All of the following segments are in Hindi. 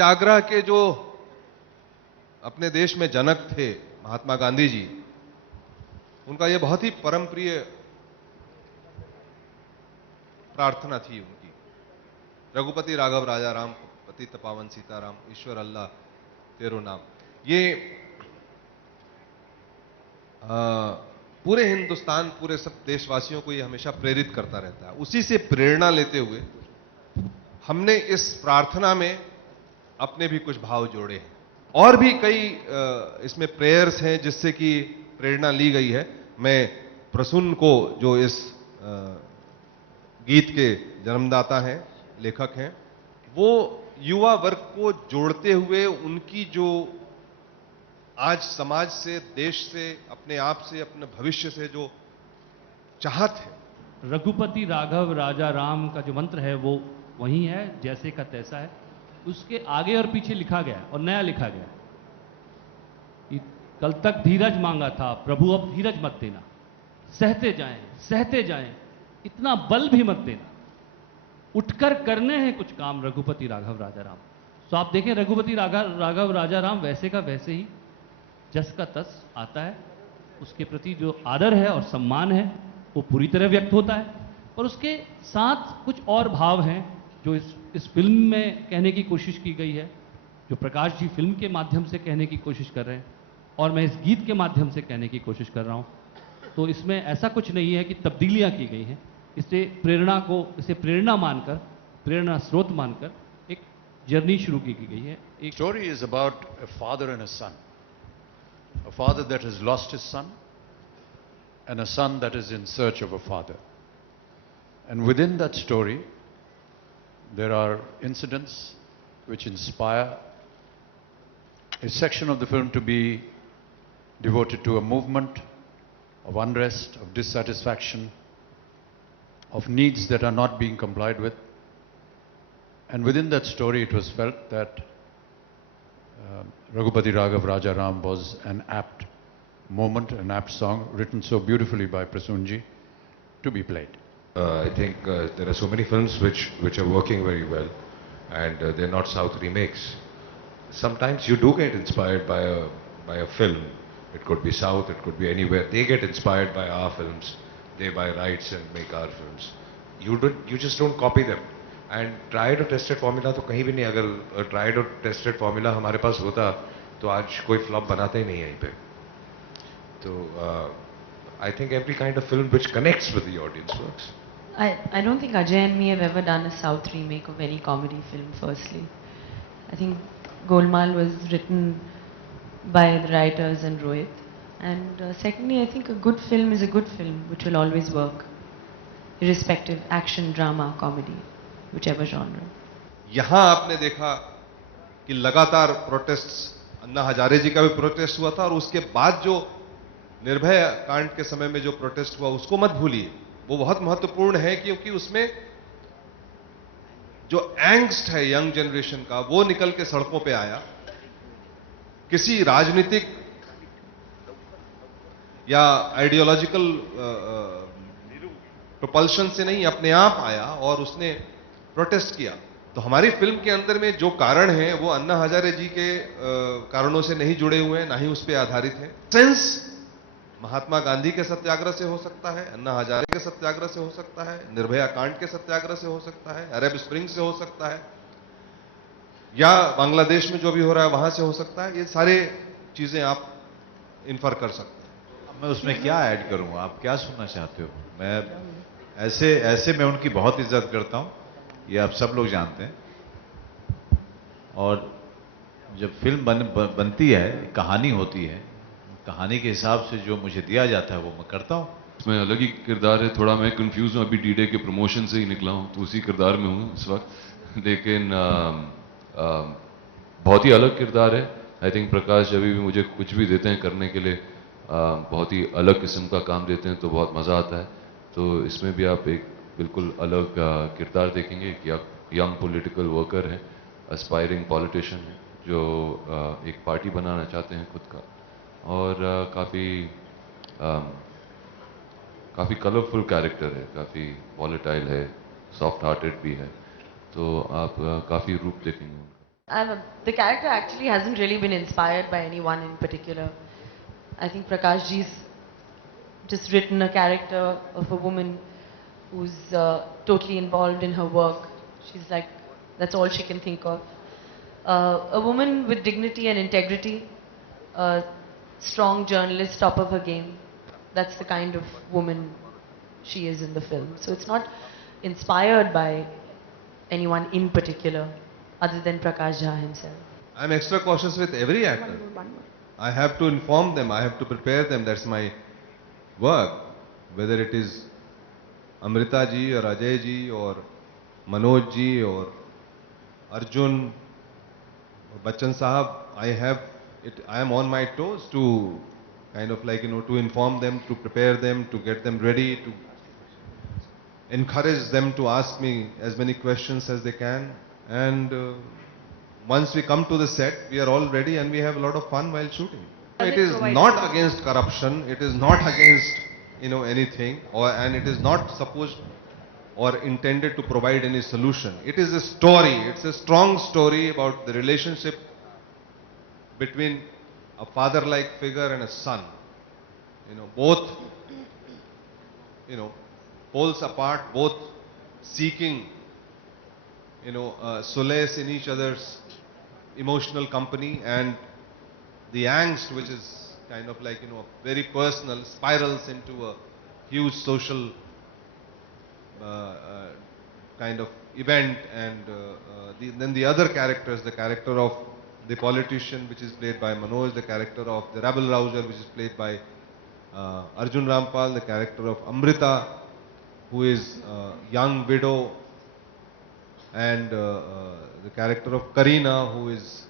सत्याग्रह के जो अपने देश में जनक थे महात्मा गांधी जी, उनका यह बहुत ही परम प्रिय प्रार्थना थी उनकी। रघुपति राघव राजा राम, पतित पावन सीताराम, ईश्वर अल्लाह तेरो नाम। ये पूरे हिंदुस्तान, पूरे सब देशवासियों को ये हमेशा प्रेरित करता रहता है। उसी से प्रेरणा लेते हुए हमने इस प्रार्थना में अपने भी कुछ भाव जोड़े हैं। और भी कई इसमें प्रेयर्स हैं जिससे कि प्रेरणा ली गई है। मैं प्रसून को, जो इस गीत के जन्मदाता हैं, लेखक हैं, वो युवा वर्ग को जोड़ते हुए उनकी जो आज समाज से, देश से, अपने आप से, अपने भविष्य से जो चाहत है। रघुपति राघव राजा राम का जो मंत्र है वो वही है, जैसे का तैसा है। उसके आगे और पीछे लिखा गया और नया लिखा गया कि कल तक धीरज मांगा था प्रभु, अब धीरज मत देना, सहते जाएं, इतना बल भी मत देना, उठकर करने हैं कुछ काम रघुपति राघव राजा राम। तो आप देखें, रघुपति राघव राजा राम वैसे का वैसे ही, जस का तस आता है। उसके प्रति जो आदर है और सम्मान है वो पूरी तरह व्यक्त होता है। और उसके साथ कुछ और भाव हैं जो इस फिल्म में कहने की कोशिश की गई है, जो प्रकाश जी फिल्म के माध्यम से कहने की कोशिश कर रहे हैं और मैं इस गीत के माध्यम से कहने की कोशिश कर रहा हूं। तो इसमें ऐसा कुछ नहीं है कि तब्दीलियां की गई हैं। इसे प्रेरणा मानकर, प्रेरणा स्रोत मानकर एक जर्नी शुरू की गई है। एक story is about a father and a son, a father that has lost his son and a son that is in search of a father. And within that story, there are incidents which inspire a section of the film to be devoted to a movement of unrest, of dissatisfaction, of needs that are not being complied with. And within that story, it was felt that Raghupati Raghav Raja Ram was an apt moment, an apt song written so beautifully by Prasoonji to be played. I think there are so many films which are working very well, and they're not South remakes. Sometimes you do get inspired by a film. It could be South, it could be anywhere. They get inspired by our films. They buy rights and make our films. You just don't copy them. And tried और टेस्टेड फॉर्मूला तो कहीं भी नहीं। अगर ट्राइड और टेस्टेड फॉर्मूला हमारे पास होता तो आज कोई फ्लॉप बनाते ही नहीं यहीं पे। तो I think every kind of film which connects with the audience works. I don't think Ajay and me have ever done a South remake of any comedy film, firstly. I think Golmaal was written by the writers and Rohit. And secondly, I think a good film is a good film, which will always work, irrespective, action, drama, comedy. Whichever genre. यहां आपने देखा कि लगातार प्रोटेस्ट, अन्ना हजारे जी का भी प्रोटेस्ट हुआ था और उसके बाद जो निर्भया कांड के समय में जो प्रोटेस्ट हुआ उसको मत भूलिए। वो बहुत महत्वपूर्ण है क्योंकि उसमें जो एंग्स्ट है यंग जनरेशन का वो निकल के सड़कों पे आया। किसी राजनीतिक या आइडियोलॉजिकल प्रोपल्शन से नहीं, अपने आप आया और उसने प्रोटेस्ट किया। तो हमारी फिल्म के अंदर में जो कारण हैं वो अन्ना हजारे जी के कारणों से नहीं जुड़े हुए हैं, ना ही उस पर आधारित है। सेंस महात्मा गांधी के सत्याग्रह से हो सकता है, अन्ना हजारे के सत्याग्रह से हो सकता है, निर्भया कांड के सत्याग्रह से हो सकता है, अरब स्प्रिंग से हो सकता है, या बांग्लादेश में जो भी हो रहा है वहां से हो सकता है। ये सारे चीजें आप इन्फर कर सकते हैं। मैं उसमें क्या ऐड करूं, आप क्या सुनना चाहते हो? मैं ऐसे मैं उनकी बहुत इज्जत करता हूं, ये आप सब लोग जानते हैं। और जब फिल्म बनती है, कहानी होती है, कहानी के हिसाब से जो मुझे दिया जाता है वो मैं करता हूँ। इसमें अलग ही किरदार है। थोड़ा मैं कंफ्यूज हूँ, अभी डी-डे के प्रमोशन से ही निकला हूँ तो उसी किरदार में हूँ इस वक्त। लेकिन बहुत ही अलग किरदार है। आई थिंक प्रकाश अभी भी मुझे कुछ भी देते हैं करने के लिए, बहुत ही अलग किस्म का काम देते हैं तो बहुत मज़ा आता है। तो इसमें भी आप एक बिल्कुल अलग किरदार देखेंगे कि यंग पॉलिटिकल वर्कर है, एस्पायरिंग पॉलिटिशियन है, जो एक पार्टी बनाना चाहते हैं खुद का, और काफ़ी कलरफुल कैरेक्टर है, काफ़ी वॉलेटाइल है, सॉफ्ट हार्टेड भी है। तो आप काफ़ी रूप देखेंगे उनका। The character actually hasn't really been inspired by anyone in particular. I think Prakash ji's just written a character of a woman who's totally involved in her work. She's like, that's all she can think of. A woman with dignity and integrity, a strong journalist, top of her game. That's the kind of woman she is in the film. So it's not inspired by anyone in particular, other than Prakash Jha himself. I'm extra cautious with every actor. I have to inform them, I have to prepare them, that's my work. Whether it is Amrita ji or Ajay ji or Manoj ji or Arjun or Bachchan Sahab, I am on my toes to kind of like, to inform them, to prepare them, to get them ready, to encourage them to ask me as many questions as they can. And once we come to the set, we are all ready and we have a lot of fun while shooting. It is not against corruption, it is not against, anything, and it is not supposed or intended to provide any solution. It is a story, it's a strong story about the relationship between a father-like figure and a son. Both, poles apart, both seeking, solace in each other's emotional company, and the angst, which is kind of like, very personal, spirals into a huge social kind of event. And then the other characters, the character of the politician, which is played by Manoj, the character of the rabble-rouser, which is played by Arjun Rampal, the character of Amrita, who is a young widow, and the character of Kareena, who is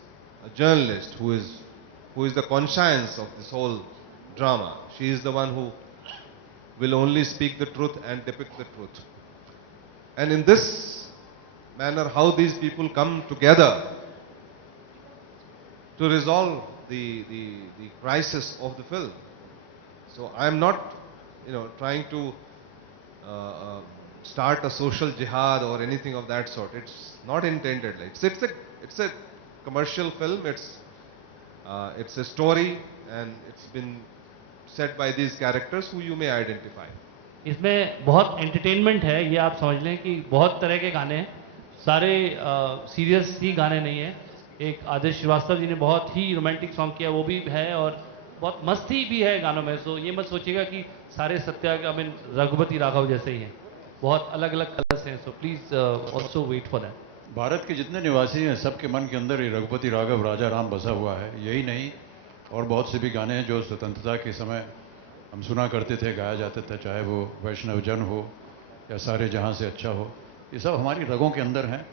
a journalist, who is the conscience of this whole drama. She is the one who will only speak the truth and depict the truth. And in this manner, how these people come together to resolve the crisis of the film. So I am not, trying to start a social jihad or anything of that sort. It's not intended. It's a commercial film. It's a story, and it's been said by these characters who you may identify. इसमें बहुत एंटरटेनमेंट है, ये आप समझ लें कि बहुत तरह के गाने हैं, सारे सीरियस ही गाने नहीं हैं. एक आदर्श श्रीवास्तव जी ने बहुत ही रोमांटिक सॉन्ग किया, वो भी है, और बहुत मस्ती भी है गानों में. सो ये मत सोचिएगा कि सारे रघुपति राघव जैसे ही हैं, बहुत अलग अलग कलर्स हैं. So please also wait for that. Bharat के जितने निवासी हैं सबके मन के अंदर ये रघुपति राघव राजा राम बसा हुआ है. यही नहीं, और बहुत से भी गाने हैं जो स्वतंत्रता के समय हम सुना करते थे, गाया जाता था, चाहे वो वैष्णव जन हो या सारे जहां से अच्छा हो. ये सब हमारी रगों के अंदर हैं,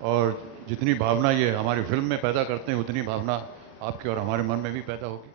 और जितनी भावना ये हमारी फिल्म में पैदा करते हैं उतनी भावना आपके और हमारे मन में भी पैदा होगी.